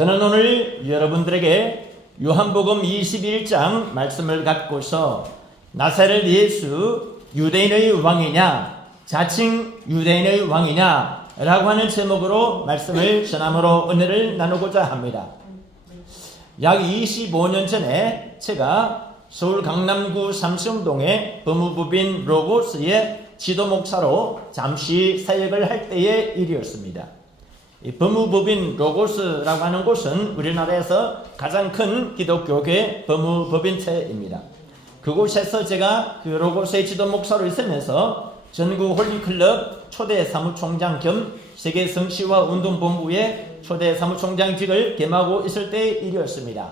저는 오늘 여러분들에게 요한복음 21장 말씀을 갖고서 나사렛 예수 유대인의 왕이냐 자칭 유대인의 왕이냐 라고 하는 제목으로 말씀을 전함으로 은혜를 나누고자 합니다. 약 25년 전에 제가 서울 강남구 삼성동의 법무법인 로고스의 지도목사로 잠시 사역을 할 때의 일이었습니다. 이 법무법인 로고스라고 하는 곳은 우리나라에서 가장 큰 기독교계 법무법인체입니다. 그곳에서 제가 그 로고스의 지도목사로 있으면서 전국 홀리클럽 초대 사무총장 겸 세계 성시화 운동본부의 초대 사무총장직을 겸하고 있을 때의 일이었습니다.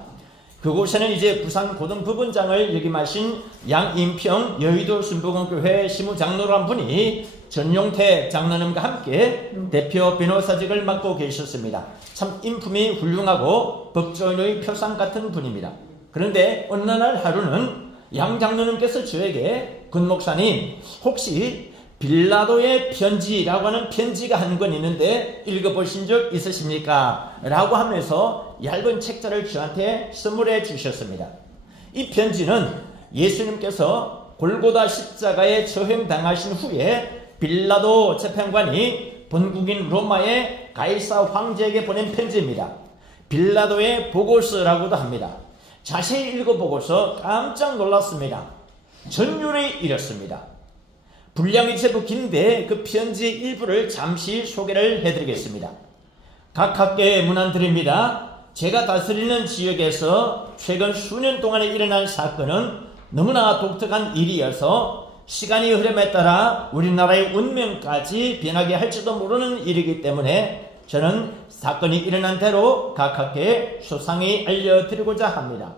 그곳에는 이제 부산 고등부분장을 역임하신 양인평 여의도 순복음교회 시무장로란 분이 전용태 장로님과 함께 대표 변호사직을 맡고 계셨습니다. 참 인품이 훌륭하고 법조인의 표상 같은 분입니다. 그런데 어느 날 하루는 양 장로님께서 저에게 군 목사님 혹시 빌라도의 편지라고 하는 편지가 한 권 있는데 읽어보신 적 있으십니까? 라고 하면서 얇은 책자를 저한테 선물해 주셨습니다. 이 편지는 예수님께서 골고다 십자가에 처형당하신 후에 빌라도 재판관이 본국인 로마의 가이사 황제에게 보낸 편지입니다. 빌라도의 보고서라고도 합니다. 자세히 읽어보고서 깜짝 놀랐습니다. 전율이 이렇습니다. 분량이 제법 긴데 그 편지의 일부를 잠시 소개를 해드리겠습니다. 각하께 문안드립니다. 제가 다스리는 지역에서 최근 수년 동안에 일어난 사건은 너무나 독특한 일이어서 시간이 흐름에 따라 우리나라의 운명까지 변하게 할지도 모르는 일이기 때문에 저는 사건이 일어난 대로 각하께 소상히 알려드리고자 합니다.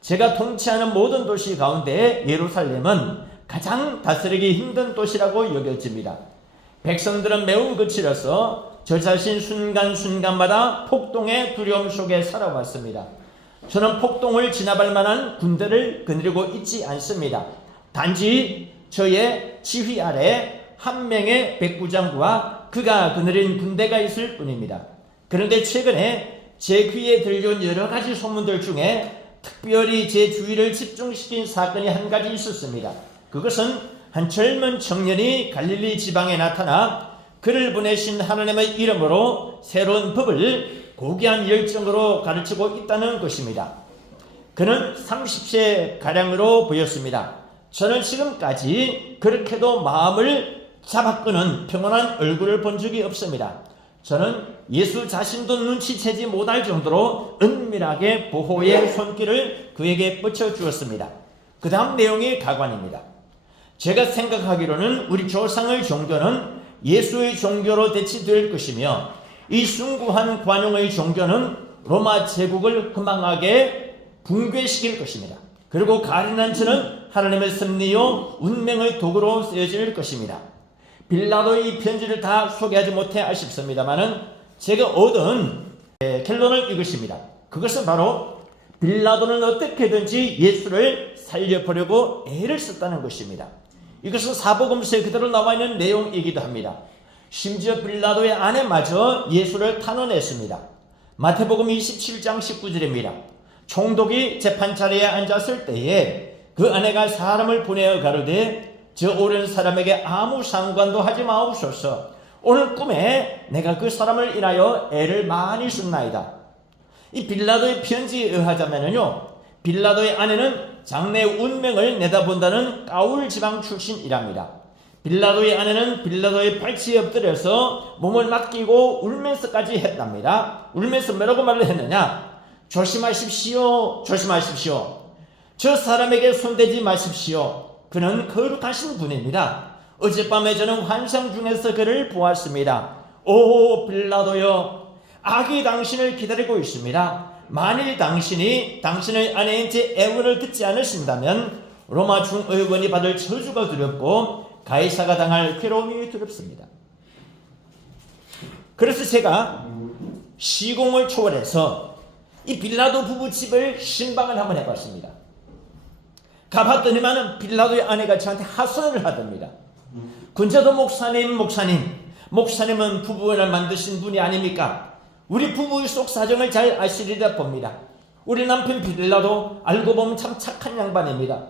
제가 통치하는 모든 도시 가운데 예루살렘은 가장 다스리기 힘든 도시라고 여겨집니다. 백성들은 매우 거칠어서 저 자신 순간순간마다 폭동의 두려움 속에 살아왔습니다. 저는 폭동을 진압할 만한 군대를 거느리고 있지 않습니다. 단지 저의 지휘 아래 한 명의 백부장과 그가 거느린 군대가 있을 뿐입니다. 그런데 최근에 제 귀에 들려온 여러 가지 소문들 중에 특별히 제 주의를 집중시킨 사건이 한 가지 있었습니다. 그것은 한 젊은 청년이 갈릴리 지방에 나타나 그를 보내신 하나님의 이름으로 새로운 법을 고귀한 열정으로 가르치고 있다는 것입니다. 그는 30세가량으로 보였습니다. 저는 지금까지 그렇게도 마음을 잡아끄는 평온한 얼굴을 본 적이 없습니다. 저는 예수 자신도 눈치채지 못할 정도로 은밀하게 보호의 손길을 그에게 뻗쳐주었습니다. 그 다음 내용이 가관입니다. 제가 생각하기로는 우리 조상의 종교는 예수의 종교로 대치될 것이며 이 숭고한 관용의 종교는 로마 제국을 허망하게 붕괴시킬 것입니다. 그리고 가련한 저는 하나님의 섭리요 운명의 도구로 쓰여질 것입니다. 빌라도의 이 편지를 다 소개하지 못해 아쉽습니다만은 제가 얻은 결론은 이것입니다. 그것은 바로 빌라도는 어떻게든지 예수를 살려보려고 애를 썼다는 것입니다. 이것은 사복음서에 그대로 나와 있는 내용이기도 합니다. 심지어 빌라도의 아내마저 예수를 탄원했습니다. 마태복음 27장 19절입니다. 총독이 재판 자리에 앉았을 때에 그 아내가 사람을 보내어 가로되 저 오랜 사람에게 아무 상관도 하지 마옵소서. 오늘 꿈에 내가 그 사람을 인하여 애를 많이 썼나이다. 이 빌라도의 편지에 의하자면요, 빌라도의 아내는 장래의 운명을 내다본다는 가울 지방 출신이랍니다. 빌라도의 아내는 빌라도의 발치에 엎드려서 몸을 맡기고 울면서까지 했답니다. 울면서 뭐라고 말을 했느냐? 조심하십시오. 조심하십시오. 저 사람에게 손대지 마십시오. 그는 거룩하신 분입니다. 어젯밤에 저는 환상 중에서 그를 보았습니다. 오 빌라도여, 악이 당신을 기다리고 있습니다. 만일 당신이 당신의 아내인 제 애원을 듣지 않으신다면 로마 중의원이 받을 저주가 두렵고 가이사가 당할 괴로움이 두렵습니다. 그래서 제가 시공을 초월해서 이 빌라도 부부 집을 신방을 한번 해봤습니다. 가봤더니만은 빌라도의 아내가 저한테 하소연을 하답니다. 군자도 목사님은 부부를 만드신 분이 아닙니까? 우리 부부의 속 사정을 잘 아시리라 봅니다. 우리 남편 빌라도 알고 보면 참 착한 양반입니다.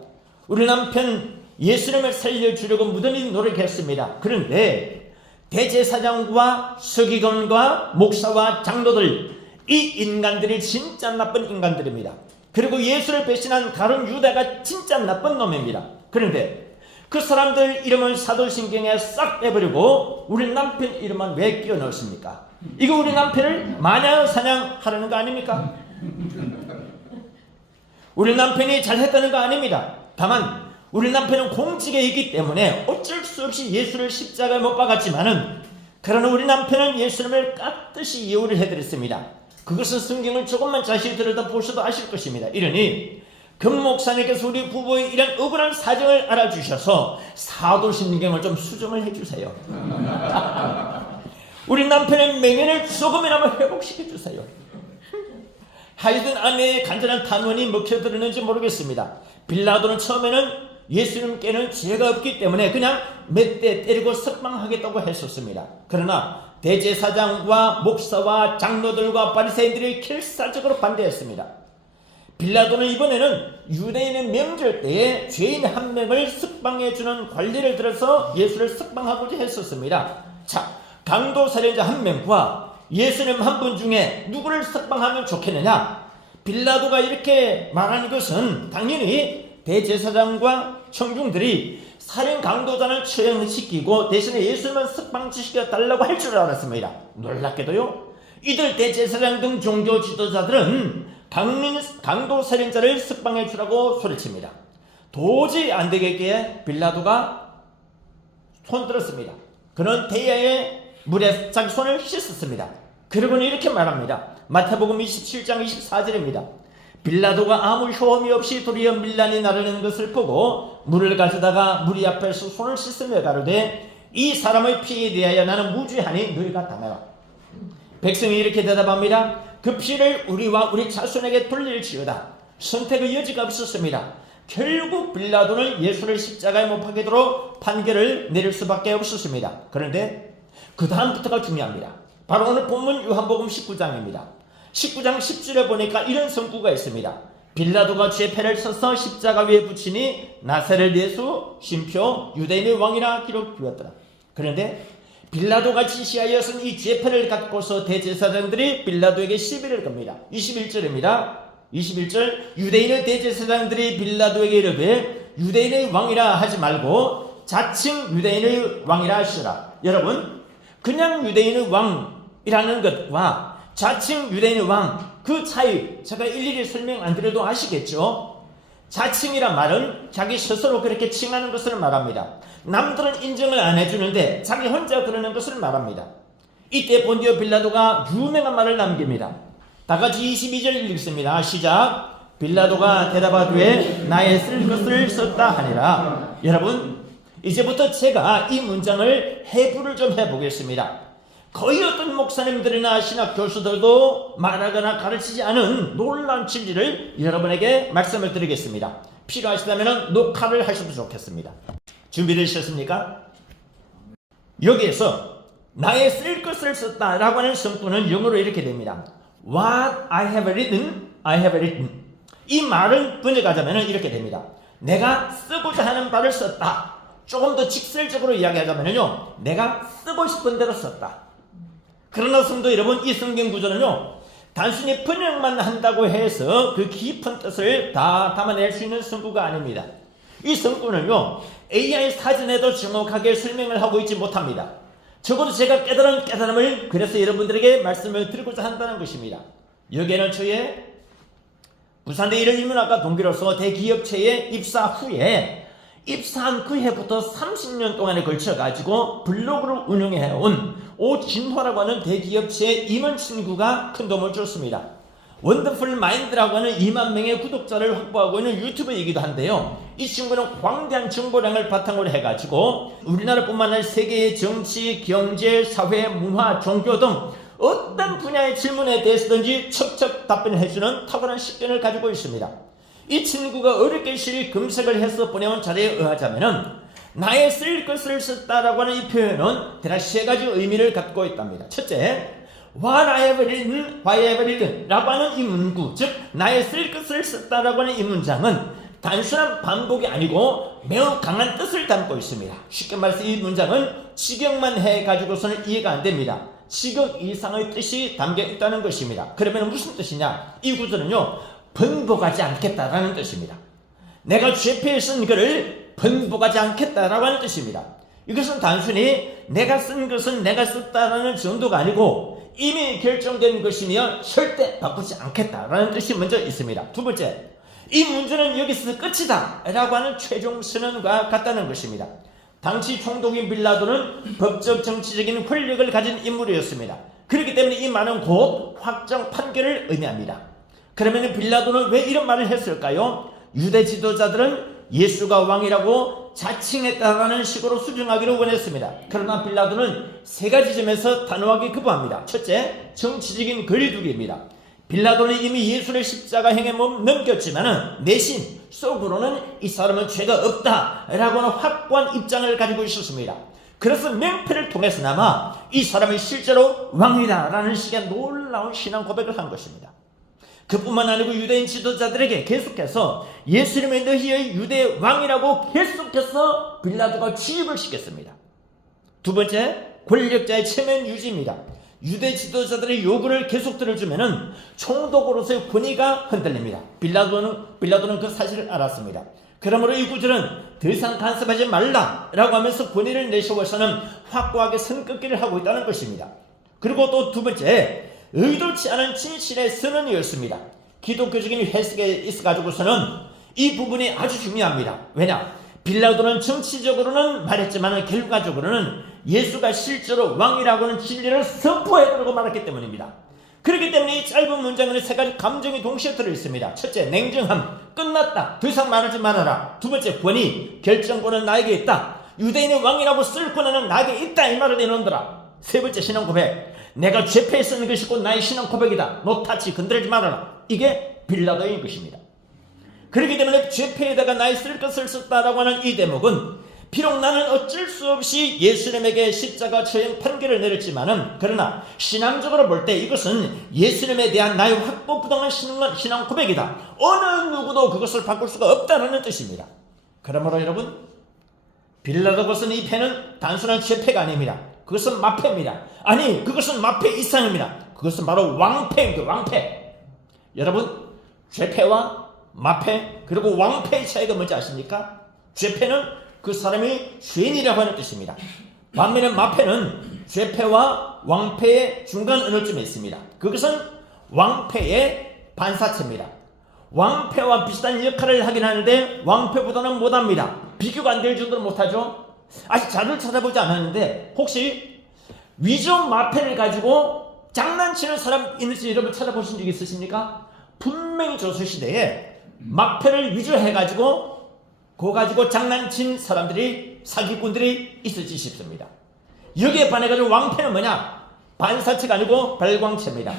우리 남편 예수님을 살려주려고 무던히 노력했습니다. 그런데 대제사장과 서기관과 목사와 장로들, 이 인간들이 진짜 나쁜 인간들입니다. 그리고 예수를 배신한 가룟 유다가 진짜 나쁜 놈입니다. 그런데 그 사람들 이름을 사도신경에 싹 빼버리고 우리 남편 이름만 왜 끼워 넣었습니까? 이거 우리 남편을 마냥사냥하려는 거 아닙니까? 우리 남편이 잘했다는 거 아닙니다. 다만 우리 남편은 공직에 있기 때문에 어쩔 수 없이 예수를 십자가에 못 박았지만은, 그러나 우리 남편은 예수님을 깍듯이 이해를 해드렸습니다. 그것은 성경을 조금만 자세히 들여다보셔도 아실 것입니다. 이러니 금 목사님께서 우리 부부의 이런 억울한 사정을 알아주셔서 사도신경을 좀 수정을 해주세요. 우리 남편의 맹연을 조금이나마 회복시켜주세요. 하여튼 아내의 간절한 탄원이 먹혀들었는지 모르겠습니다. 빌라도는 처음에는 예수님께는 죄가 없기 때문에 그냥 몇 대 때리고 석방하겠다고 했었습니다. 그러나 대제사장과 목사와 장로들과 바리새인들이 필사적으로 반대했습니다. 빌라도는 이번에는 유대인의 명절 때에 죄인 한 명을 석방해주는 관리를 들어서 예수를 석방하고자 했었습니다. 자, 강도살인자 한 명과 예수님 한 분 중에 누구를 석방하면 좋겠느냐? 빌라도가 이렇게 말하는 것은 당연히 대제사장과 청중들이 살인 강도자는 처형시키고 대신에 예수님은 석방시켜 달라고 할 줄 알았습니다. 놀랍게도요, 이들 대제사장 등 종교 지도자들은 강도 살인자를 석방해 주라고 소리칩니다. 도저히 안 되겠기에 빌라도가 손들었습니다. 그는 대야의 물에 자기 손을 씻었습니다. 그리고는 이렇게 말합니다. 마태복음 27장 24절입니다. 빌라도가 아무 효험이 없이 도리어 밀란이 나르는 것을 보고 물을 가져다가 무리 앞에서 손을 씻으며 가로되 이 사람의 피에 대하여 나는 무죄하니 너희가 당하라. 백성이 이렇게 대답합니다. 그 피를 우리와 우리 자손에게 돌릴지어다. 선택의 여지가 없었습니다. 결국 빌라도는 예수를 십자가에 못 박이도록 판결을 내릴 수밖에 없었습니다. 그런데 그 다음부터가 중요합니다. 바로 오늘 본문 요한복음 19장입니다. 19장 10절에 보니까 이런 성구가 있습니다. 빌라도가 죄패를 써서 십자가 위에 붙이니 나사렛 예수 쉼표 유대인의 왕이라 기록되었더라. 그런데 빌라도가 지시하여 쓴 이 죄패를 갖고서 대제사장들이 빌라도에게 시비를 겁니다. 21절입니다. 21절 유대인의 대제사장들이 빌라도에게 이르되 유대인의 왕이라 하지 말고 자칭 유대인의 왕이라 하시라. 여러분, 그냥 유대인의 왕이라는 것과 자칭 유대인의 왕, 그 차이 제가 일일이 설명 안 드려도 아시겠죠? 자칭이란 말은 자기 스스로 그렇게 칭하는 것을 말합니다. 남들은 인정을 안 해주는데 자기 혼자 그러는 것을 말합니다. 이때 본디오 빌라도가 유명한 말을 남깁니다. 다같이 22절 읽습니다. 시작. 빌라도가 대답하되 나의 쓸 것을 썼다 하니라. 여러분, 이제부터 제가 이 문장을 해부를 좀 해보겠습니다. 거의 어떤 목사님들이나 신학 교수들도 말하거나 가르치지 않은 놀라운 진리를 여러분에게 말씀을 드리겠습니다. 필요하시다면 녹화를 하셔도 좋겠습니다. 준비되셨습니까? 여기에서 나의 쓸 것을 썼다라고 하는 성구는 영어로 이렇게 됩니다. What I have written, I have written. 이 말을 번역하자면 이렇게 됩니다. 내가 쓰고자 하는 바를 썼다. 조금 더 직설적으로 이야기하자면요, 내가 쓰고 싶은 대로 썼다. 그러나 성도 여러분, 이 성경 구조는요, 단순히 번역만 한다고 해서 그 깊은 뜻을 다 담아낼 수 있는 성구가 아닙니다. 이 성구는요, AI 사전에도 정확하게 설명을 하고 있지 못합니다. 적어도 제가 깨달은 깨달음을 그래서 여러분들에게 말씀을 드리고자 한다는 것입니다. 여기에는 저의 부산대 일일문학과 동기로서 대기업체에 입사 후에 입사한 그 해부터 30년 동안에 걸쳐가지고 블로그를 운영해온 오진호라고 하는 대기업체의 임원 친구가 큰 도움을 줬습니다. 원더풀 마인드라고 하는 2만 명의 구독자를 확보하고 있는 유튜버이기도 한데요. 이 친구는 광대한 정보량을 바탕으로 해가지고 우리나라뿐만 아니라 세계의 정치, 경제, 사회, 문화, 종교 등 어떤 분야의 질문에 대해서든지 척척 답변해주는 탁월한 식견을 가지고 있습니다. 이 친구가 어렵게 시리 검색을 해서 보내온 자료에 의하자면은 나의 쓸 것을 썼다라고 하는 이 표현은 대략 세 가지 의미를 갖고 있답니다. 첫째, 화해버리든 라고 하는 이 문구, 즉 나의 쓸 것을 썼다라고 하는 이 문장은 단순한 반복이 아니고 매우 강한 뜻을 담고 있습니다. 쉽게 말해서 이 문장은 직역만 해가지고서는 이해가 안 됩니다. 직역 이상의 뜻이 담겨 있다는 것입니다. 그러면 무슨 뜻이냐? 이 구절은요, 번복하지 않겠다라는 뜻입니다. 내가 죄패에 쓴 글을 번복하지 않겠다라고 하는 뜻입니다. 이것은 단순히 내가 쓴 것은 내가 썼다라는 정도가 아니고 이미 결정된 것이며 절대 바꾸지 않겠다라는 뜻이 먼저 있습니다. 두 번째, 이 문제는 여기서 끝이다 라고 하는 최종 선언과 같다는 것입니다. 당시 총독인 빌라도는 법적 정치적인 권력을 가진 인물이었습니다. 그렇기 때문에 이 말은 곧 확정 판결을 의미합니다. 그러면 빌라도는 왜 이런 말을 했을까요? 유대 지도자들은 예수가 왕이라고 자칭했다라는 식으로 수정하기를 원했습니다. 그러나 빌라도는 세 가지 점에서 단호하게 거부합니다. 첫째, 정치적인 거리두기입니다. 빌라도는 이미 예수를 십자가형에 넘겼지만 내심 속으로는 이 사람은 죄가 없다라고 하는 확고한 입장을 가지고 있었습니다. 그래서 명패를 통해서나마 이 사람이 실제로 왕이다라는 식의 놀라운 신앙 고백을 한 것입니다. 그뿐만 아니고 유대인 지도자들에게 계속해서 예수님의 너희의 유대 왕이라고 계속해서 빌라도가 취입을 시켰습니다. 두 번째, 권력자의 체면 유지입니다. 유대 지도자들의 요구를 계속 들어주면은 총독으로서의 권위가 흔들립니다. 빌라도는 그 사실을 알았습니다. 그러므로 이 구절은 더 이상 간섭하지 말라라고 하면서 권위를 내세워서는 확고하게 선긋기를 하고 있다는 것입니다. 그리고 또 두 번째, 의도치 않은 진실의 선언이었습니다. 기독교적인 해석에 있어가지고서는 이 부분이 아주 중요합니다. 왜냐? 빌라도는 정치적으로는 말했지만 결과적으로는 예수가 실제로 왕이라고는 진리를 선포해버리고 말았기 때문입니다. 그렇기 때문에 이 짧은 문장에는 세 가지 감정이 동시에 들어있습니다. 첫째, 냉정함, 끝났다, 더 이상 말하지 말아라. 두 번째, 권위, 결정권은 나에게 있다. 유대인의 왕이라고 쓸 권한은 나에게 있다, 이 말을 내놓는더라. 세 번째, 신앙 고백, 내가 죄패에 쓰는 것이 곧 나의 신앙 고백이다. 노타치, 건드리지 말아라. 이게 빌라도인 것입니다. 그렇기 때문에 죄패에다가 나의 쓸 것을 썼다라고 하는 이 대목은 비록 나는 어쩔 수 없이 예수님에게 십자가 처형 판결을 내렸지만은 그러나 신앙적으로 볼 때 이것은 예수님에 대한 나의 확고부동한 신앙 고백이다. 어느 누구도 그것을 바꿀 수가 없다는 뜻입니다. 그러므로 여러분, 빌라도가 쓴 이 패는 단순한 죄패가 아닙니다. 그것은 마패입니다. 아니, 그것은 마패 이상입니다. 그것은 바로 왕패입니다. 왕패. 여러분, 죄패와 마패 그리고 왕패의 차이가 뭔지 아십니까? 죄패는 그 사람이 죄인이라고 하는 뜻입니다. 반면에 마패는 죄패와 왕패의 중간 어느 쯤에 있습니다. 그것은 왕패의 반사체입니다. 왕패와 비슷한 역할을 하긴 하는데 왕패보다는 못합니다. 비교가 안 될 정도로 못하죠. 아직 자료를 찾아보지 않았는데 혹시 위조 마패를 가지고 장난치는 사람 있는지 여러분 찾아보신 적 있으십니까? 분명히 조선시대에 마패를 위조해가지고 그거 가지고 장난친 사람들이, 사기꾼들이 있을지 싶습니다. 여기에 반해가지고 왕패는 뭐냐? 반사체가 아니고 발광체입니다.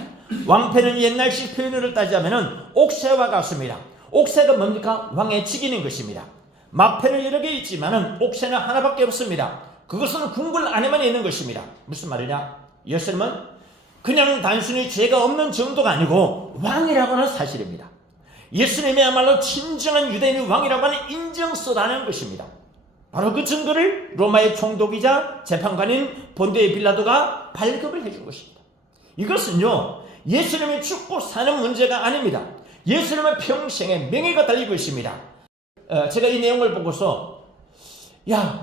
왕패는 옛날식 표현으로 따지자면은 옥새와 같습니다. 옥새가 뭡니까? 왕의 직인인 것입니다. 마패는 여러 개 있지만은 옥새는 하나밖에 없습니다. 그것은 궁궐 안에만 있는 것입니다. 무슨 말이냐? 예수님은 그냥 단순히 죄가 없는 정도가 아니고 왕이라고 하는 사실입니다. 예수님이야말로 진정한 유대인의 왕이라고 하는 인정서라는 것입니다. 바로 그 증거를 로마의 총독이자 재판관인 본디오 빌라도가 발급을 해준 것입니다. 이것은요, 예수님이 죽고 사는 문제가 아닙니다. 예수님은 평생의 명예가 달리고 있습니다. 제가 이 내용을 보고서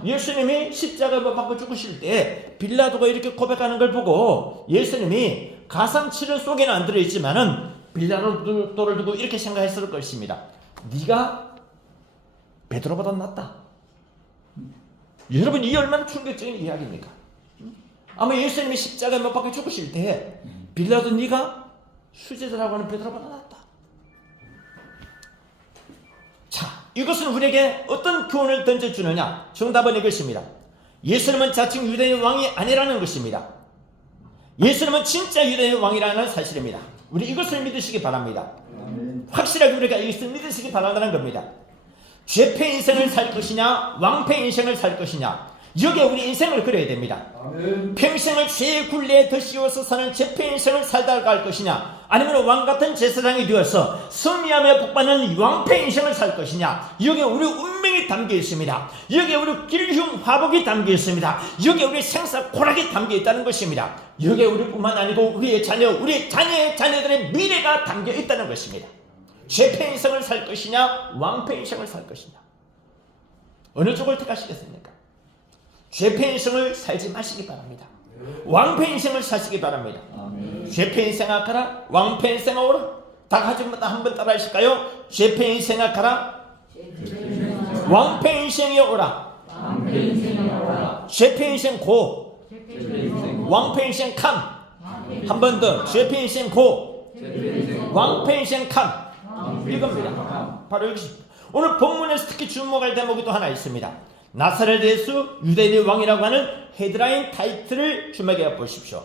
예수님이 십자가에 못 박혀 죽으실 때 빌라도가 이렇게 고백하는 걸 보고 예수님이 가상치료 속에는 안 들어있지만은 빌라도를 두고 이렇게 생각했을 것입니다. 네가 베드로보다 낫다. 여러분, 이 얼마나 충격적인 이야기입니까? 아마 예수님이 십자가에 못 박혀 죽으실 때 빌라도 네가 수제자라고 하는 베드로보다 낫다. 자, 이것은 우리에게 어떤 교훈을 던져주느냐? 정답은 이것입니다. 예수님은 자칭 유대인의 왕이 아니라는 것입니다. 예수님은 진짜 유대인의 왕이라는 사실입니다. 우리 이것을 믿으시기 바랍니다. 확실하게 우리가 이것을 믿으시기 바란다는 겁니다. 죄패 인생을 살 것이냐 왕패 인생을 살 것이냐, 여기에 우리 인생을 그려야 됩니다. 아멘. 평생을 죄의 굴레에 더 씌워서 사는 죄패 인생을 살다 갈 것이냐, 아니면 왕같은 제사장이 되어서 승리하며 복받는 왕패 인생을 살 것이냐, 여기에 우리 운명이 담겨 있습니다. 여기에 우리 길흉 화복이 담겨 있습니다. 여기에 우리 생사 고락이 담겨 있다는 것입니다. 여기에 우리뿐만 아니고 우리의 자녀, 우리 자녀의 자녀들의 미래가 담겨 있다는 것입니다. 죄패 인생을 살 것이냐, 왕패 인생을 살 것이냐, 어느 쪽을 택하시겠습니까? 죄패 인생을 살지 마시기 바랍니다. 왕패 인생을 사시기 바랍니다. 죄패 인생 하라, 왕패 인생 오라. 다 같이 한번 따라 하실까요? 죄패 인생 하라, 왕패 인생이 오라. 죄패 인생 고, 왕패 인생 캄. 한 번 더. 죄패 인생 고, 왕패 인생 캄. 이겁니다. 바로 여기. 오늘 본문에서 특히 주목할 대목이 또 하나 있습니다. 나사렛 예수 유대인의 왕이라고 하는 헤드라인 타이틀을 주목해 보십시오.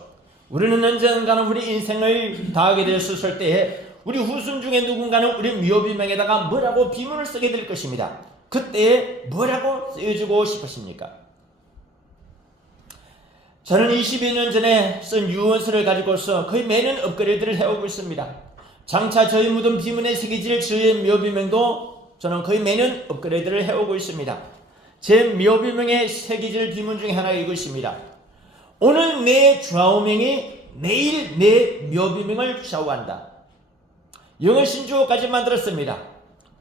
우리는 언젠가는 우리 인생을 다하게 되었을 때에 우리 후손 중에 누군가는 우리 묘비명에다가 뭐라고 비문을 쓰게 될 것입니다. 그때에 뭐라고 쓰여주고 싶으십니까? 저는 22년 전에 쓴 유언서를 가지고서 거의 매년 업그레이드를 해오고 있습니다. 장차 저희 무덤 비문에 새겨질 저의 묘비명도 저는 거의 매년 업그레이드를 해오고 있습니다. 제 묘비명의 새겨질 비문 중에 하나가 이것입니다. 오늘 내 좌우명이 내일 내 묘비명을 좌우한다. 영어 신조어까지 만들었습니다.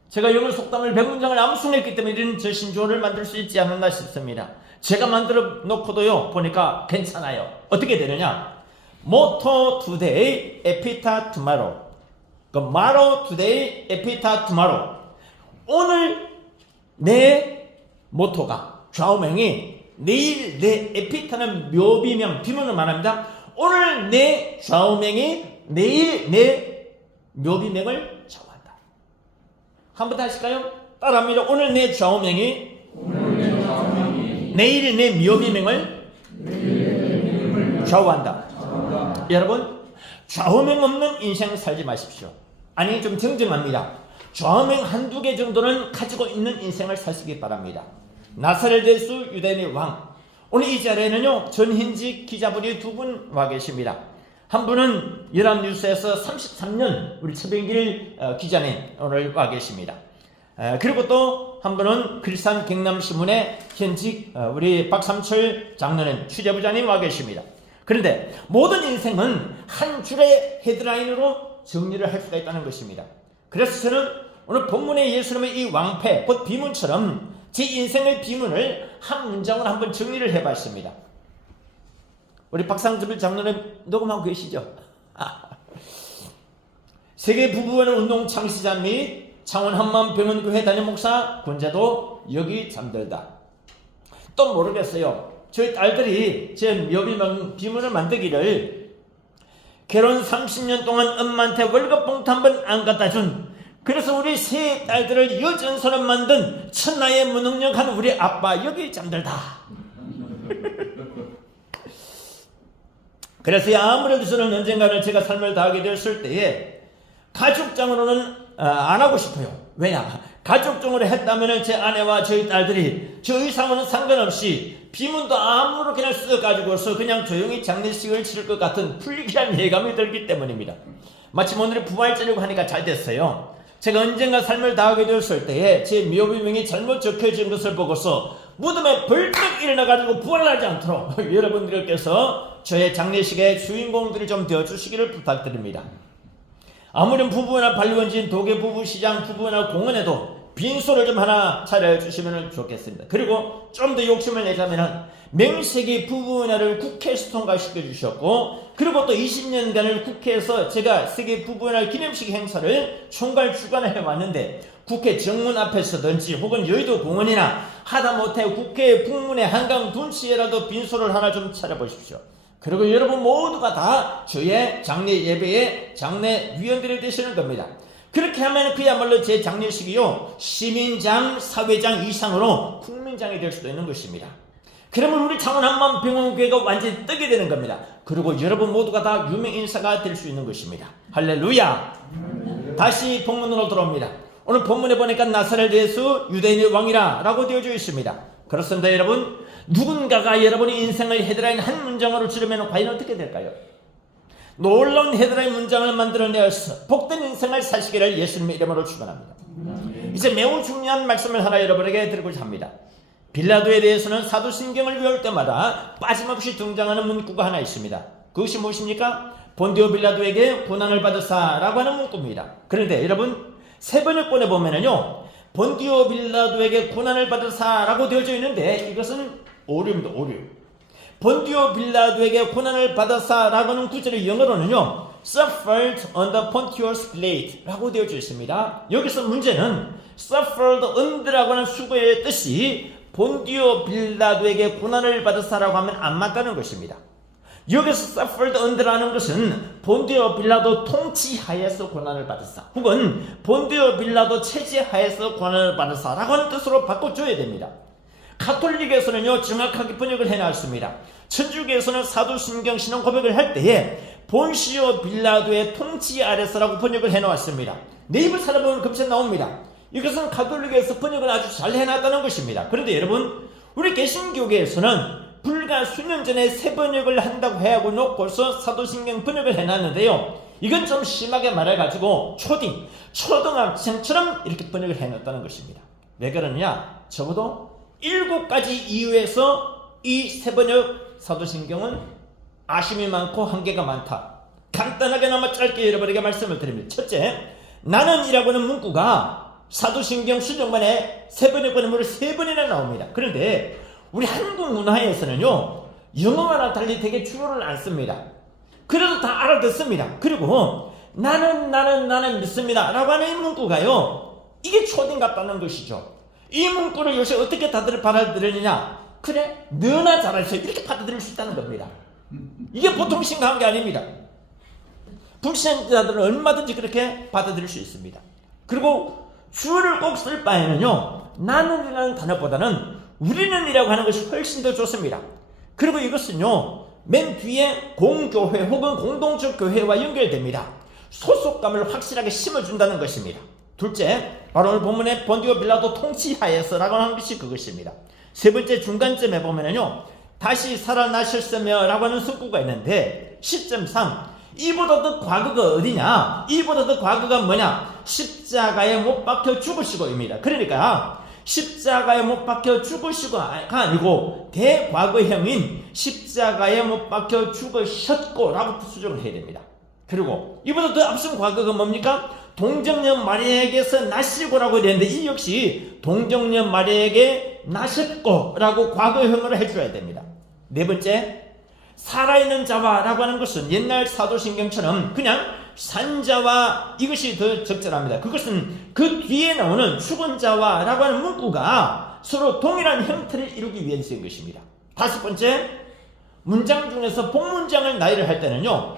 제가 영어 속담을 100문장을 암송했기 때문에 이런 저 신조어를 만들 수 있지 않았나 싶습니다. 제가 만들어 놓고도요 보니까 괜찮아요. 어떻게 되느냐, Motto today, epitaph tomorrow. Motto today, epitaph tomorrow. 오늘 내 모토가, 좌우명이 내일 내 에피타는 묘비명, 비문을 말합니다. 오늘 내 좌우명이 내일 내 묘비명을 좌우한다. 한번 더 하실까요? 따라합니다. 오늘 내 좌우명이 내일 내 묘비명을 좌우한다. 여러분, 좌우명 없는 인생 살지 마십시오. 아니, 좀 정정합니다. 좌우명 한두 개 정도는 가지고 있는 인생을 사시기 바랍니다. 나사렛 예수 유대인의 왕. 오늘 이 자리에는요 전현직 기자분이 두 분 와 계십니다. 한 분은 연합뉴스에서 33년 우리 최병길 기자님 오늘 와 계십니다. 그리고 또 한 분은 글산 경남신문의 현직 우리 박삼철 장로님 취재부장님 와 계십니다. 그런데 모든 인생은 한 줄의 헤드라인으로 정리를 할 수가 있다는 것입니다. 그래서 저는 오늘 본문의 예수님의 이 왕패 곧 비문처럼 제 인생의 비문을 한 문장으로 한번 정리를 해봤습니다. 우리 박상철 장로님 녹음하고 계시죠? 세계 부부원의 운동 창시자 및 창원 한마음병원교회 담임 목사 권재도 여기 잠들다. 또 모르겠어요. 저희 딸들이 제 묘비명 비문을 만들기를 결혼 30년 동안 엄마한테 월급 봉투 한 번 안 갖다 준, 그래서 우리 세 딸들을 여전처럼 만든 천하의 무능력한 우리 아빠 여기 잠들다. 그래서 아무래도 저는 언젠가는 제가 삶을 다하게 되었을 때에 가족장으로는 안 하고 싶어요. 왜냐? 가족장으로 했다면 제 아내와 저희 딸들이 저 의상과는 상관없이 비문도 아무렇게나 써가지고서 그냥 조용히 장례식을 치를 것 같은 불길한 예감이 들기 때문입니다. 마침 오늘이 부활절이고 하니까 잘 됐어요. 제가 언젠가 삶을 다하게 되었을 때에 제 묘비명이 잘못 적혀진 것을 보고서 무덤에 벌떡 일어나가지고 부활하지 않도록 여러분들께서 저의 장례식의 주인공들이 좀 되어주시기를 부탁드립니다. 아무렴 부부나 반려원진 도계 부부시장 부부나 공원에도 빈소를 좀 하나 차려주시면 좋겠습니다. 그리고 좀 더 욕심을 내자면 명색이 부부연화를 국회에서 통과시켜 주셨고, 그리고 또 20년간을 국회에서 제가 세계 부부연화 기념식 행사를 총괄 주관을 해왔는데, 국회 정문 앞에서든지 혹은 여의도 공원이나 하다못해 국회 북문의 한강 둔치에라도 빈소를 하나 좀 차려보십시오. 그리고 여러분 모두가 다 저의 장례 예배의 장례 위원들이 되시는 겁니다. 그렇게 하면 그야말로 제 장례식이요 시민장, 사회장 이상으로 국민장이 될 수도 있는 것입니다. 그러면 우리 창원 한마음병원교회가 완전히 뜨게 되는 겁니다. 그리고 여러분 모두가 다 유명인사가 될 수 있는 것입니다. 할렐루야. 다시 본문으로 돌아옵니다. 오늘 본문에 보니까 나사렛 예수 유대인의 왕이라 라고 되어져 있습니다. 그렇습니다, 여러분. 누군가가 여러분의 인생을 헤드라인 한 문장으로 줄이면 과연 어떻게 될까요? 놀라운 헤드라인 문장을 만들어내어서 복된 인생을 사시기를 예수님의 이름으로 축원합니다. 이제 매우 중요한 말씀을 하나 여러분에게 드리고자 합니다. 빌라도에 대해서는 사도신경을 배울 때마다 빠짐없이 등장하는 문구가 하나 있습니다. 그것이 무엇입니까? 본디오 빌라도에게 고난을 받으사라고 하는 문구입니다. 그런데 여러분 세번역본에 보면은요, 본디오 빌라도에게 고난을 받으사라고 되어져 있는데 이것은 오류입니다. 오류. 본디오 빌라도에게 고난을 받으사라고 하는 구절의 영어로는요, suffered under Pontius Pilate라고 되어져 있습니다. 여기서 문제는 suffered under라고 하는 수거의 뜻이 본디오 빌라도에게 고난을 받으사라고 하면 안 맞다는 것입니다. 여기서 suffered under라는 것은 본디오 빌라도 통치하에서 고난을 받으사, 혹은 본디오 빌라도 체제하에서 고난을 받으사라고 하는 뜻으로 바꿔줘야 됩니다. 가톨릭에서는요, 정확하게 번역을 해놨습니다. 천주교에서는 사도신경 신앙 고백을 할 때에 본시오 빌라도의 통치 아래서라고 번역을 해놓았습니다. 네이버 찾아보면 금세 나옵니다. 이것은 가톨릭에서 번역을 아주 잘 해놨다는 것입니다. 그런데 여러분, 우리 개신교계에서는 불과 수년 전에 새 번역을 한다고 해하고 놓고서 사도신경 번역을 해놨는데요, 이건 좀 심하게 말해가지고 초등학생처럼 이렇게 번역을 해놨다는 것입니다. 왜 그러느냐? 적어도 7가지 이유에서 이 새 번역 사도신경은 아쉬움이 많고 한계가 많다. 간단하게나마 짧게 여러분에게 말씀을 드립니다. 첫째, 나는이라고 하는 문구가 사도신경 수정반에 새 번역본에 무려 3번이나 나옵니다. 그런데 우리 한국 문화에서는요, 영어와는 달리 되게 주어를 안 씁니다. 그래도 다 알아듣습니다. 그리고 나는 믿습니다 라고 하는 이 문구가요, 이게 초딩 같다는 것이죠. 이 문구를 요새 어떻게 다들 받아들이느냐? 그래, 너나 잘하셔, 이렇게 받아들일 수 있다는 겁니다. 이게 보통 심각한 게 아닙니다. 불신자들은 얼마든지 그렇게 받아들일 수 있습니다. 그리고 주어를 꼭 쓸 바에는요, 나는이라는 단어보다는 우리는이라고 하는 것이 훨씬 더 좋습니다. 그리고 이것은요, 맨 뒤에 공교회 혹은 공동적 교회와 연결됩니다. 소속감을 확실하게 심어준다는 것입니다. 둘째, 바로 오늘 본문의 본디오 빌라도 통치하에서라고 하는 것이 그것입니다. 세 번째 중간점에 보면은요, 다시 살아나셨으며 라고 하는 문구가 있는데 10.3, 이보다 더 과거가 어디냐? 이보다 더 과거가 뭐냐? 십자가에 못 박혀 죽으시고입니다. 그러니까 십자가에 못 박혀 죽으시고가 아니고 대과거형인 십자가에 못 박혀 죽으셨고 라고 수정을 해야 됩니다. 그리고 이보다 더 앞선 과거가 뭡니까? 동정녀 마리아에게서 나시고라고 되는데 이 역시 동정녀 마리아에게 나셨고 라고 과거형으로 해줘야 됩니다. 네 번째, 살아있는 자와라고 하는 것은 옛날 사도신경처럼 그냥 산자와 이것이 더 적절합니다. 그것은 그 뒤에 나오는 죽은 자와라고 하는 문구가 서로 동일한 형태를 이루기 위해서인 것입니다. 다섯 번째, 문장 중에서 복문장을 나열을 할 때는요,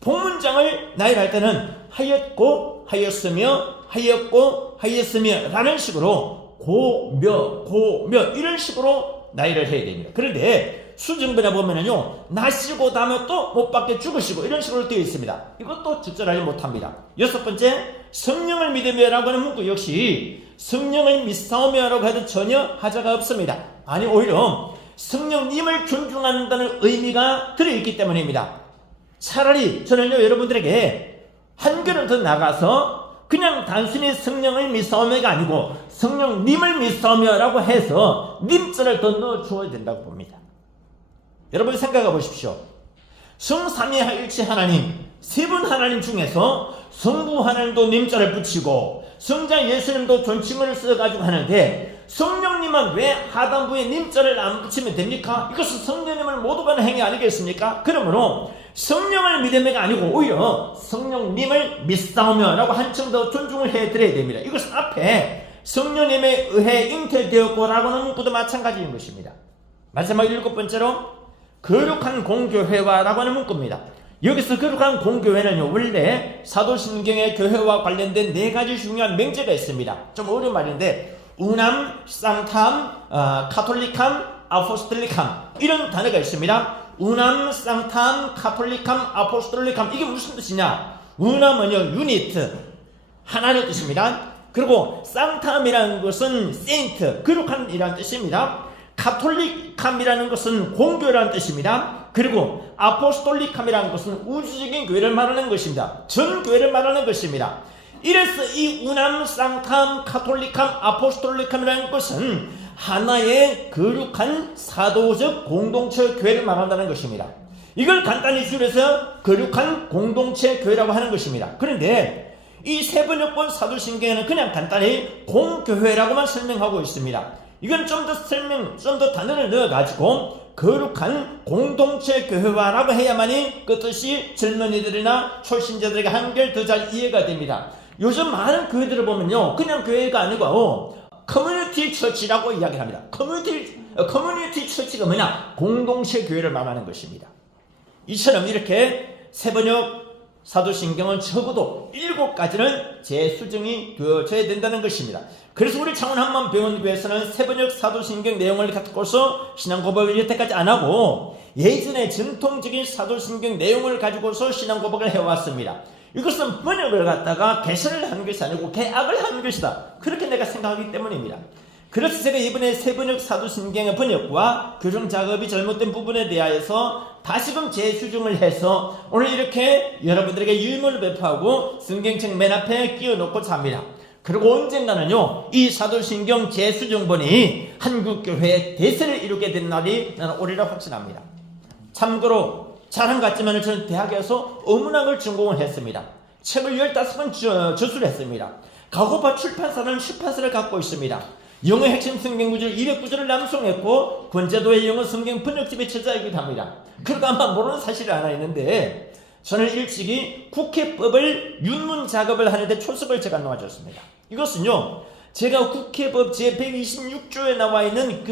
복문장을 나열할 때는 하였고 하였으며 하였고 하였으며 라는 식으로 고며 이런 식으로 나열을 해야 됩니다. 그런데 수정본에 보면은요, 나시고 다음에 또 못 박혀 죽으시고 이런 식으로 되어 있습니다. 이것도 적절하지 못합니다. 여섯 번째, 성령을 믿으며라고 하는 문구 역시 성령을 믿사오며라고 해도 전혀 하자가 없습니다. 아니, 오히려 성령님을 존중한다는 의미가 들어있기 때문입니다. 차라리 저는요, 여러분들에게 한 걸음 더 나가서 그냥 단순히 성령을 믿사오며가 아니고 성령님을 믿사오며라고 해서 님자를 더 넣어주어야 된다고 봅니다. 여러분 생각해 보십시오. 성삼위일체 하나님, 세 분 하나님 중에서 성부 하나님도 님자를 붙이고 성자 예수님도 존칭을 써가지고 하는데 성령님은 왜 하단부에 님자를 안 붙이면 됩니까? 이것은 성령님을 못 오가는 행위 아니겠습니까? 그러므로 성령을 믿음가 아니고 오히려 성령님을 믿사오며 라고 한층 더 존중을 해드려야 됩니다. 이것은 앞에 성령님에 의해 잉태되었고 라고 하는 문구도 마찬가지인 것입니다. 마지막 7번째로 거룩한 공교회와 라고 하는 문구입니다. 여기서 거룩한 공교회는요, 원래 사도신경의 교회와 관련된 4가지 중요한 명제가 있습니다. 좀 어려운 말인데 우남, 쌍탐, 카톨릭함, 아포스톨릭함 이런 단어가 있습니다. 우남, 쌍탐, 카톨릭함, 아포스톨릭함, 이게 무슨 뜻이냐? 우남은요, 유니트, 하나의 뜻입니다. 그리고 상탐이라는 것은 세인트, 거룩한이라는 뜻입니다. 카톨릭함이라는 것은 공교라는 뜻입니다. 그리고 아포스톨릭함이라는 것은 우주적인 교회를 말하는 것입니다. 전 교회를 말하는 것입니다. 이래서 이 우남, 쌍탐, 카톨릭함, 아포스톨릭함이라는 것은 하나의 거룩한 사도적 공동체 교회를 말한다는 것입니다. 이걸 간단히 줄여서 거룩한 공동체 교회라고 하는 것입니다. 그런데 이 세번역본 사도신경에는 그냥 간단히 공교회라고만 설명하고 있습니다. 이건 좀 더 단어를 넣어가지고 거룩한 공동체 교회화라고 해야만이 그 뜻이 젊은이들이나 초신자들에게 한결 더 잘 이해가 됩니다. 요즘 많은 교회들을 보면요, 그냥 교회가 아니고 커뮤니티 처치라고 이야기를 합니다. 커뮤니티 처치가 뭐냐? 공동체 교회를 말하는 것입니다. 이처럼 이렇게 세번역 사도신경은 적어도 7가지는 재수정이 되어져야 된다는 것입니다. 그래서 우리 창원 한만병원교회에서는 세번역 사도신경 내용을 갖고서 신앙고백을 여태까지 안 하고 예전에 전통적인 사도신경 내용을 가지고서 신앙고백을 해왔습니다. 이것은 번역을 갖다가 개설을 하는 것이 아니고 개악을 하는 것이다. 그렇게 내가 생각하기 때문입니다. 그래서 제가 이번에 세번역 사도신경의 번역과 교정 작업이 잘못된 부분에 대하여서 다시금 재수정을 해서 오늘 이렇게 여러분들에게 유임을 배포하고 성경책 맨 앞에 끼워놓고자 합니다. 그리고 언젠가는요, 이 사도신경 재수정본이 한국교회의 대세를 이루게 된 날이 나는 오리라 확신합니다. 참고로 자랑 같지만 저는 대학에서 어문학을 전공을 했습니다. 책을 15권 저술을 했습니다. 가고파 출판사는 출판사를 갖고 있습니다. 영어 핵심 성경 구절 200구절을 낭송했고 권제도의 영어 성경 번역집의 저자이기도 합니다. 그리고 아마 모르는 사실이 하나 있는데 저는 일찍이 국회법을 윤문 작업을 하는데 초석을 제가 놓아줬습니다. 이것은요, 제가 국회법 제126조에 나와 있는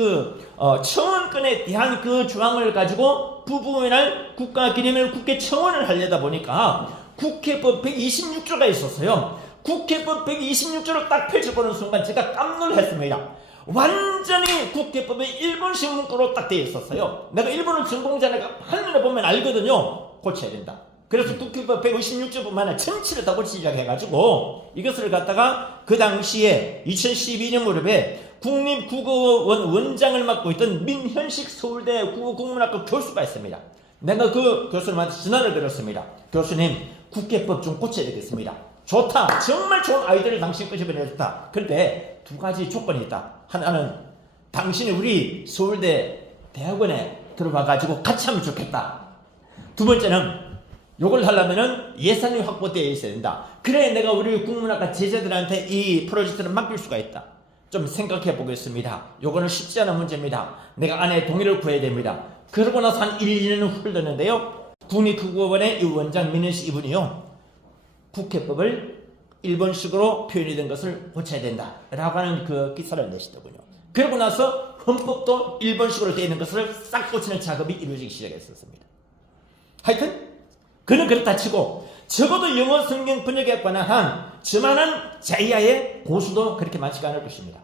청원권에 대한 그 조항을 가지고 부부의날 국가기념일 국회 청원을 하려다 보니까 국회법 126조가 있었어요. 국회법 126조를 딱 펼쳐보는 순간 제가 깜놀했습니다. 완전히 국회법의 일본식 문구로 딱 되어 있었어요. 내가 일본어 전공자니까 한눈에 보면 알거든요. 고쳐야 된다. 그래서 국회법 126조뿐만 아니라 전체를 다 고치기 시작해가지고 이것을 갖다가 그 당시에 2012년 무렵에 국립국어원 원장을 맡고 있던 민현식 서울대 국어국문학과 교수가 있습니다. 내가 그 교수님한테 전화를 드렸습니다. 교수님, 국회법 좀 고쳐야 되겠습니다. 좋다. 정말 좋은 아이디어를 당신 끄집어내줬다. 그런데 2가지 조건이 있다. 하나는 당신이 우리 서울대 대학원에 들어와가지고 같이 하면 좋겠다. 2번째는 요걸 하려면은 예산이 확보되어 있어야 된다. 그래 내가 우리 국문학과 제자들한테 이 프로젝트를 맡길 수가 있다. 좀 생각해 보겠습니다. 요거는 쉽지 않은 문제입니다. 내가 아내의 동의를 구해야 됩니다. 그러고 나서 한 1, 2년은 흘렀는데요. 국립국어원의 이 원장 민현씨 이분이요, 국회법을 일본식으로 표현이 된 것을 고쳐야 된다 라고 하는 그 기사를 내시더군요. 그러고 나서 헌법도 일본식으로 되어 있는 것을 싹 고치는 작업이 이루어지기 시작했었습니다. 하여튼 그는 그렇다 치고 적어도 영어 성경 번역에 관한 한 저만한 자이아의 고수도 그렇게 많지가 않을 것입니다.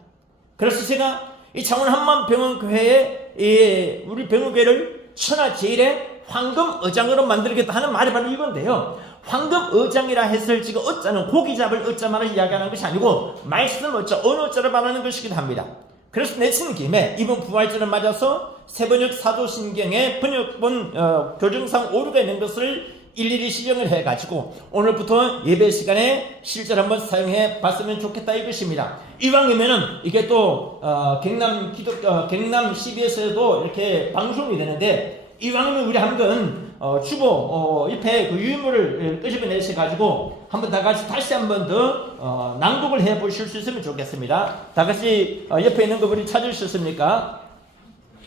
그래서 제가 이 창원 한만병원교회에 우리 병원교회를 천하제일의 황금어장으로 만들겠다 하는 말이 바로 이건데요. 황금어장이라 했을 지금 어자는 고기 잡을 어자만을 이야기하는 것이 아니고 말씀 어자, 언어자를 말하는 것이기도 합니다. 그래서 내친 김에 이번 부활절을 맞아서 세번역 사도신경의 번역본 교정상 오류가 있는 것을 일일이 시정을 해가지고 오늘부터 예배 시간에 실제로 한번 사용해 봤으면 좋겠다 이것입니다. 이왕이면은 이게 또 경남 CBS에도 이렇게 방송이 되는데 이왕이면 우리 한번 주보 옆에 그 유인물을 끄집어내셔가지고 한번 다 같이 다시 한번 더 낭독을 해 보실 수 있으면 좋겠습니다. 다 같이 옆에 있는 거 우리 찾으셨습니까?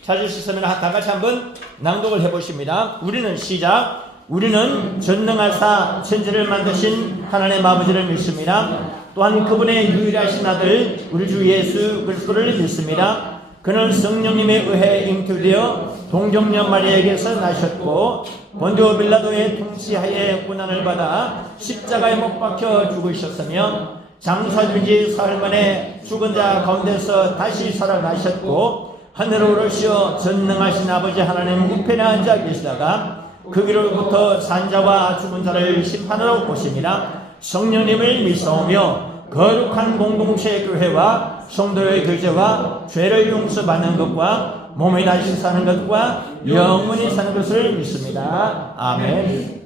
찾으셨으면 다 같이 한번 낭독을 해 보십니다. 우리는 시작. 우리는 전능하사 천지를 만드신 하나님 아버지를 믿습니다. 또한 그분의 유일하신 아들 우리 주 예수 그리스도를 믿습니다. 그는 성령님에 의해 잉태되어 동정녀 마리아에게서 나셨고 본디오 빌라도의 통치하에 고난을 받아 십자가에 못 박혀 죽으셨으며 장사된 지 사흘 만에 죽은 자 가운데서 다시 살아나셨고 하늘로 오르시어 전능하신 아버지 하나님 우편에 앉아 계시다가 그 위로부터 산자와 죽은 자를 심판하러 오십니다. 성령님을 믿사오며 거룩한 공동체 교회와 성도의 교제와 죄를 용서받는 것과 몸에 다시 사는 것과 영원히 사는 것을 믿습니다. 아멘.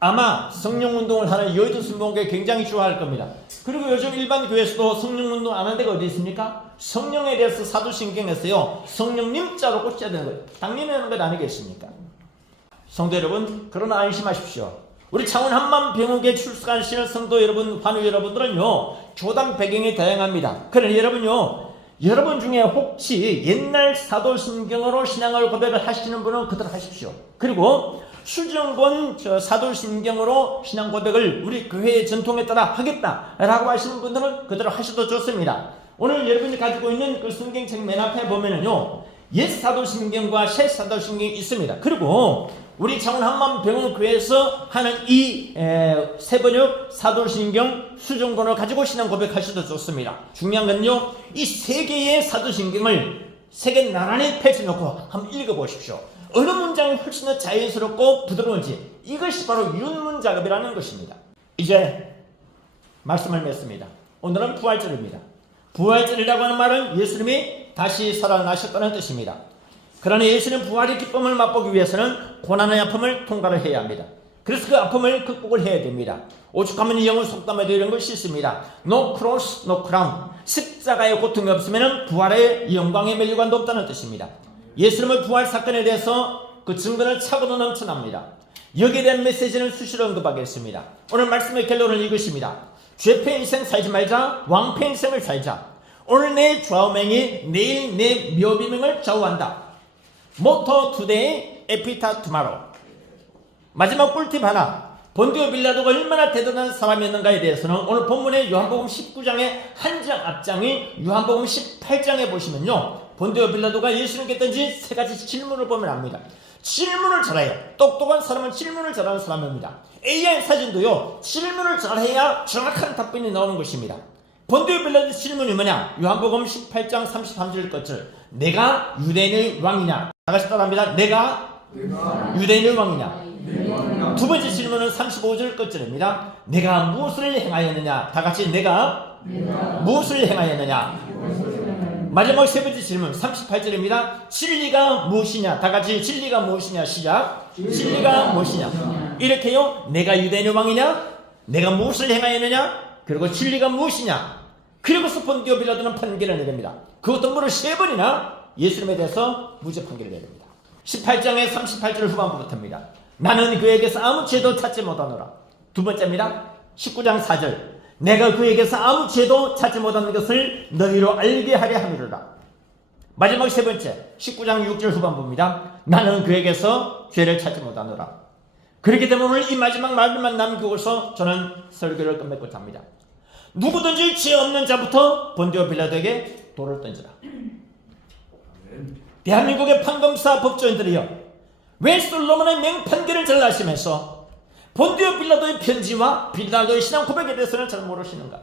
아마 성령운동을 하는 여의도 순복음교회 굉장히 좋아할 겁니다. 그리고 요즘 일반 교회에서도 성령운동 안 하는 데가 어디 있습니까? 성령에 대해서 사도신경에서요, 성령님자로 꽂혀야 되는 거예요. 당연히 하는 것 아니겠습니까? 성도 여러분, 그러나 안심하십시오. 우리 창원 한만병원교회 출석하시는 성도 여러분, 환우 여러분들은요, 교당 배경이 다양합니다. 그러나 여러분요, 여러분 중에 혹시 옛날 사도신경으로 신앙을 고백을 하시는 분은 그대로 하십시오. 그리고 수정본 사도신경으로 신앙 고백을 우리 교회의 전통에 따라 하겠다라고 하시는 분들은 그대로 하셔도 좋습니다. 오늘 여러분이 가지고 있는 그 성경책 맨 앞에 보면은요, 옛 사도신경과 새 사도신경이 있습니다. 그리고 우리 창원 한만병원교회에서 하는 이 새번역 사도신경 수정본을 가지고 신앙 고백하셔도 좋습니다. 중요한 건요, 이 세 개의 사도신경을 세 개 나란히 펼쳐놓고 한번 읽어보십시오. 어느 문장이 훨씬 더 자연스럽고 부드러운지, 이것이 바로 윤문 작업이라는 것입니다. 이제 말씀을 맺습니다. 오늘은 부활절입니다. 부활절이라고 하는 말은 예수님이 다시 살아나셨다는 뜻입니다. 그러나 예수님 부활의 기쁨을 맛보기 위해서는 고난의 아픔을 통과를 해야 합니다. 그래서 그 아픔을 극복을 해야 됩니다. 오죽하면 영어 속담에도 이런 것이 있습니다. No cross, no crown. 십자가의 고통이 없으면 부활의 영광의 멸류관도 없다는 뜻입니다. 예수님의 부활 사건에 대해서 그 증거는 차고도 넘쳐납니다. 여기에 대한 메시지는 수시로 언급하겠습니다. 오늘 말씀의 결론은 이것입니다. 죄패 인생 살지 말자, 왕패 인생을 살자. 오늘 내 좌우명이 내일 내 묘비명을 좌우한다. 모토 투데이, 에피타 투마로. 마지막 꿀팁 하나. 본디오 빌라도가 얼마나 대단한 사람이었는가에 대해서는 오늘 본문의 요한복음 19장의 한 장 앞장이 요한복음 18장에 보시면요, 본디오 빌라도가 예수님께 던진 세 가지 질문을 보면 압니다. 질문을 잘해요. 똑똑한 사람은 질문을 잘하는 사람입니다. AI 사진도요, 질문을 잘해야 정확한 답변이 나오는 것입니다. 본디오 빌라도의 질문이 뭐냐? 요한복음 18장 33절 끝을, 내가 유대인의 왕이냐? 다 같이 따라합니다. 내가 유대인의 왕이냐? 두 번째 질문은 35절 끝절입니다. 내가 무엇을 행하였느냐? 다 같이 내가 무엇을 행하였느냐? 마지막 세 번째 질문 38절입니다. 진리가 무엇이냐? 다 같이 진리가 무엇이냐? 시작. 진리가 무엇이냐? 이렇게요, 내가 유대인의 왕이냐? 내가 무엇을 행하였느냐? 그리고 진리가 무엇이냐? 그리고서 본디오 빌라도는 판결을 내립니다. 그것도 무려 세 번이나 예수님에 대해서 무죄 판결을 내립니다. 18장의 38절 후반부부터입니다. 나는 그에게서 아무 죄도 찾지 못하노라. 두 번째입니다. 19장 4절. 내가 그에게서 아무 죄도 찾지 못하는 것을 너희로 알게 하려 함이로라. 마지막 세 번째. 19장 6절 후반부입니다. 나는 그에게서 죄를 찾지 못하노라. 그렇기 때문에 오늘 이 마지막 말들만 남기고서 저는 설교를 끝맺고자 합니다. 누구든지 죄 없는 자부터 본디오 빌라도에게 돌을 던지라. 대한민국의 판검사 법조인들이요, 왜 솔로몬의 맹판결을 전하시면서 본디오 빌라도의 편지와 빌라도의 신앙 고백에 대해서는 잘 모르시는가?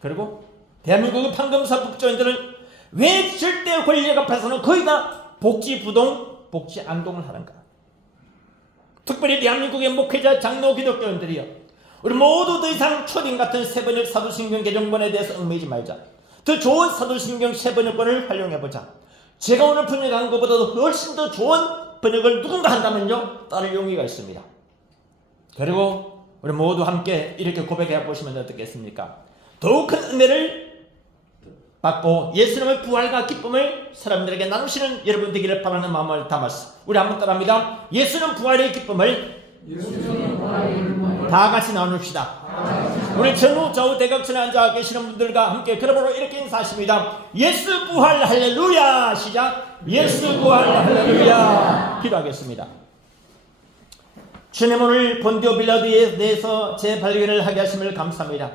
그리고 대한민국의 판검사 법조인들은 왜 절대 권력 앞에서는 거의 다 복지부동, 복지안동을 하는가? 특별히 대한민국의 목회자 장로 기독교인들이요, 우리 모두 더 이상 초딩 같은 세번역 사도신경 개정본에 대해서 얽매이지 말자. 더 좋은 사도신경 세번역본을 활용해보자. 제가 오늘 번역한 것보다도 훨씬 더 좋은 번역을 누군가 한다면요, 따를 용의가 있습니다. 그리고 우리 모두 함께 이렇게 고백해 보시면 어떻겠습니까? 더욱 큰 은혜를 받고 예수님의 부활과 기쁨을 사람들에게 나누시는 여러분 되기를 바라는 마음을 담아서 우리 한번 따라합니다. 예수는 부활의 기쁨을 다 같이 나눕시다. 우리 전후 좌우 대각선에 앉아 계시는 분들과 함께 그러므로 이렇게 인사하십니다. 예수 부활 할렐루야. 시작. 예수 부활 할렐루야. 기도하겠습니다. 주님, 오늘 본디오 빌라도에 대해서 재발견을 하게 하심을 감사합니다.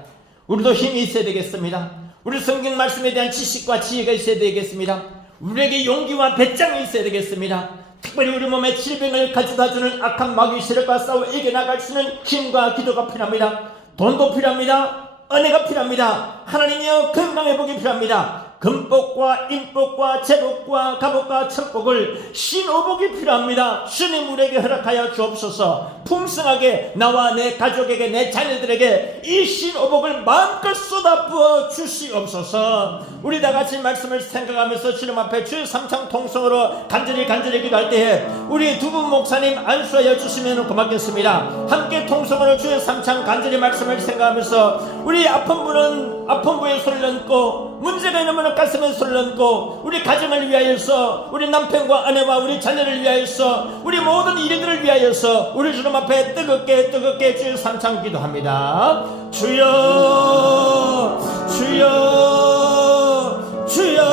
우리도 힘이 있어야 되겠습니다. 우리 성경 말씀에 대한 지식과 지혜가 있어야 되겠습니다. 우리에게 용기와 배짱이 있어야 되겠습니다. 특별히 우리 몸에 질병을 가져다주는 악한 마귀 세력과 싸워 이겨나갈 수 있는 힘과 기도가 필요합니다. 돈도 필요합니다. 은혜가 필요합니다. 하나님이여 건강회복이 필요합니다. 금복과 인복과 제복과 갑복과 천복을 신오복이 필요합니다. 주님 우리에게 허락하여 주옵소서. 풍성하게 나와 내 가족에게 내 자녀들에게 이 신오복을 마음껏 쏟아부어 주시옵소서. 우리 다같이 말씀을 생각하면서 주님 앞에 주의 삼창 통성으로 간절히 기도할 때에 우리 두 분 목사님 안수하여 주시면 고맙겠습니다. 함께 통성으로 주의 삼창 간절히 말씀을 생각하면서 우리 아픈 분은 아픈 부에 손을 얹고 문제가 있는 분은 가슴에 손을 얹고 우리 가정을 위하여서 우리 남편과 아내와 우리 자녀를 위하여서 우리 모든 일들을 위하여서 우리 주님 앞에 뜨겁게 주의 삼창 기도합니다. 주여 주여 주여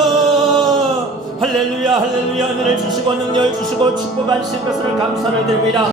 할렐루야 할렐루야. 은혜를 주시고 능력을 주시고 축복하신 것을 감사를 드립니다.